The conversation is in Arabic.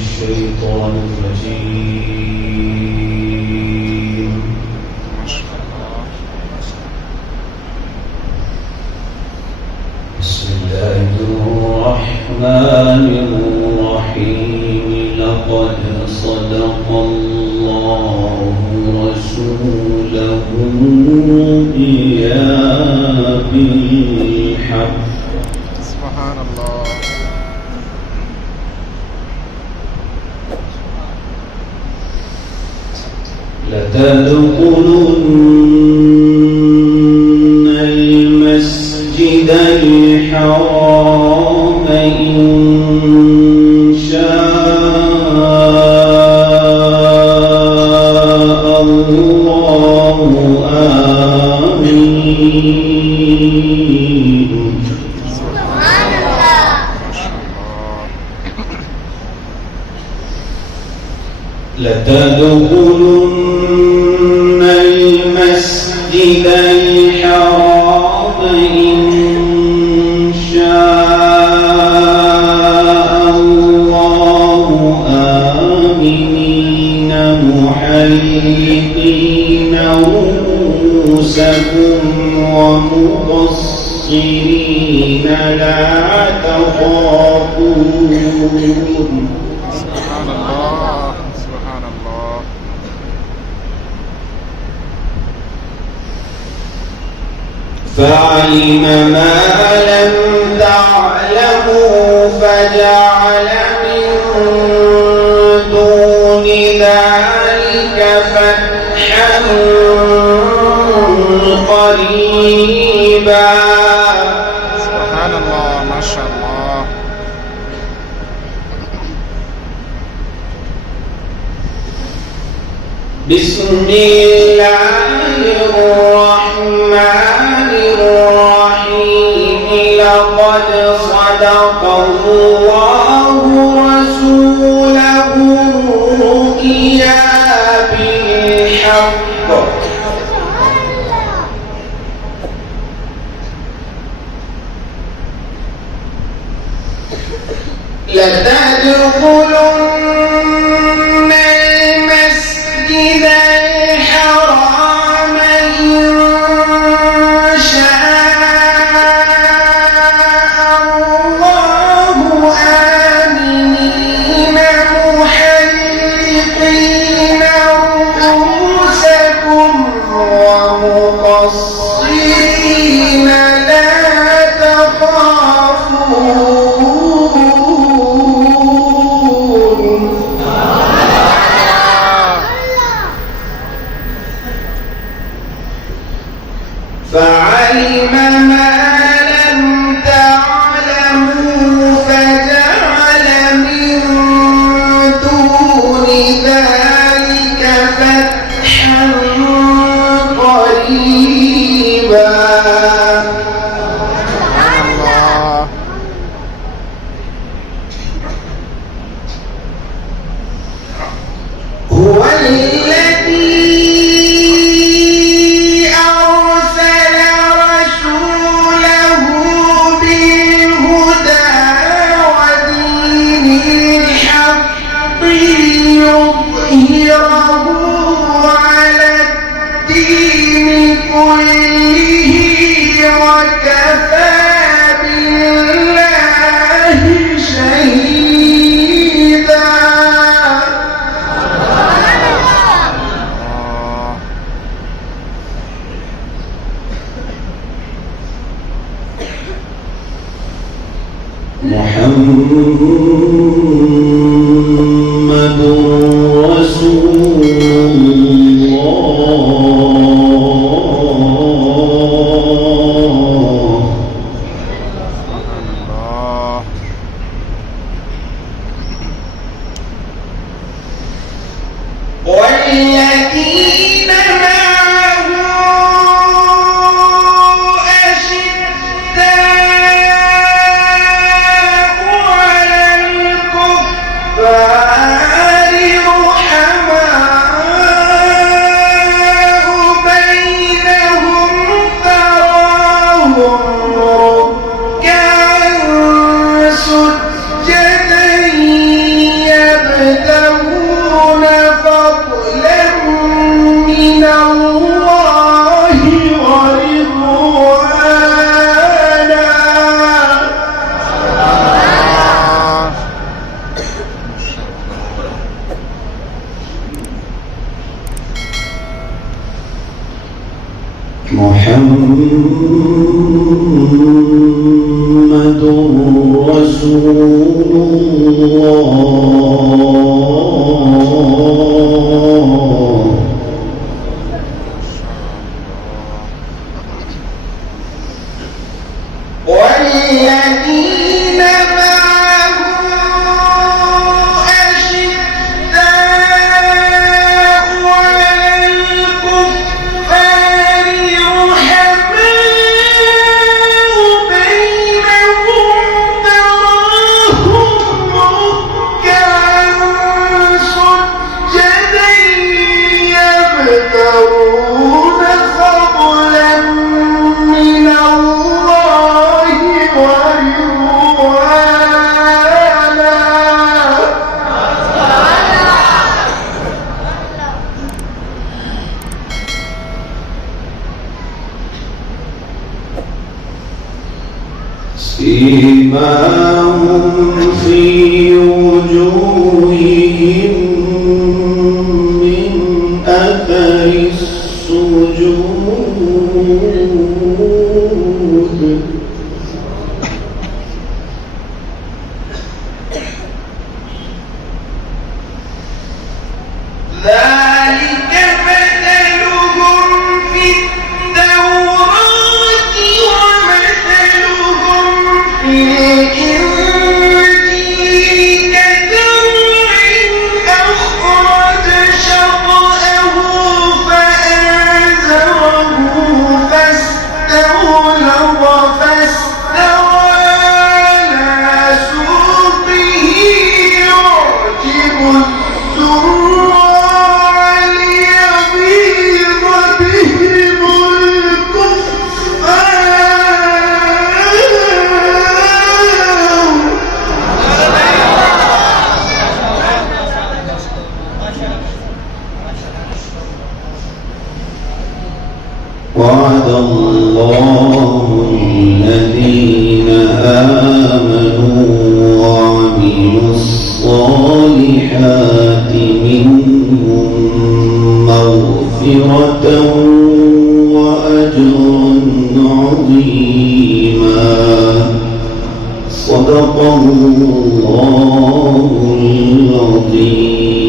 الشيطان الرجيم. بسم الله الرحمن الرحيم. لقد صدق الله رسوله الرؤيا بالحق. سبحان الله. لتدخلن المسجد الحرام إن شاء الله آمين. سبحان الله. لتدخلن المسجد الحرام إن شاء الله آمنين محلقين رؤوسكم ومقصرين لا تخافون. سبحان الله. سبحان الله. فعلم ما لم تعلموا فجعل من دون ذلك فتحا قريبا. سبحان الله. ما شاء الله. بسم الله الرحمن الرحيم. لقد صدق الله رسوله الرؤيا بالحق. لتدخلن المسجد الحرام إن شاء الله آمنين محلقين رؤوسكم ومقصرين لا تخافون. فعلم ما لم تعلموا فجعل من دون ذلك فتحا قريبا. سبحان الله. هو الذي أرسل رسوله بالهدى ودين الحق ليظهره على الدين كله وكفى بالله شهيدا. محمد رسول الله. سبحان الله. والذين معه أشداء على الكفار محمد رسول الله والذين معه أشداء على الكفار رحماء بينهم تراهم ركعا سجدا يبتغون فضلا من الله ورضوانا سيماهم في وجوههم من أثر السجود ذلك مثلهم في التوراة ومثلهم في الإنجيل كزرع أخرج شطأه فآزره فاستغلظ فاستوى على سوقه يعجب الزراع ليغيظ بهم الكفار وعد الله الذين آمنوا وعملوا الصالحات منهم مغفرة وأجرا عظيما صدق الله العظيم